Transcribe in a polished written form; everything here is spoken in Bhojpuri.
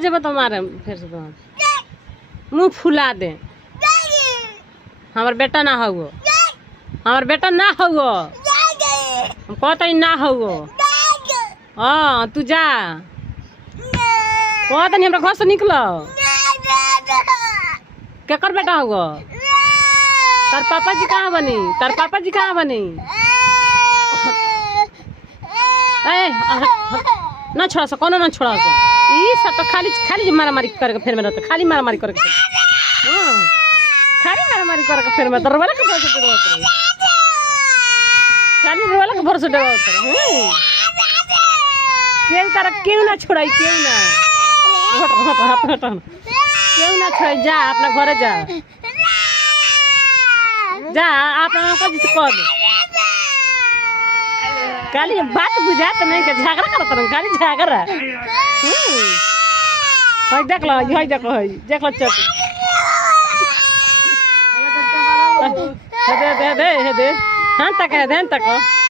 जेब तो मारे फिर से तो मुँह फुला दे। हमार बेटा ना हो, हमार बेटा ना हो, हम कहते ना हो। हाँ तू जा, कहते नहीं हमरा घर से निकलो। केकर बेटा हो? तार पापा जी कहाँ बनी? तार पापा जी कहाँ बनी? ना छोड़ा सो, कोनो ना छोड़ा सो। ई सब तो खाली खाली मारा मारी करके फिर में रहते, खाली मारा मारी करके खाली मारा मारी करके फिर में दरवाजा के भरोसे देवा उतर, खाली दरवाजा के भरोसे देवा उतर। केव तारा केव ना छोड़ाई, केव ना हट हट हट हट, केव ना छोड़ाई। जा अपना घरे जा, जा अपना को जिस कह दे। खाली बात बुझा तो नहीं के झगड़ा करत रह, खाली झगड़ा। हई देख लो, हई देखो, हई देख लो चट। दे दे दे दे, हां तक है, ध्यान तक।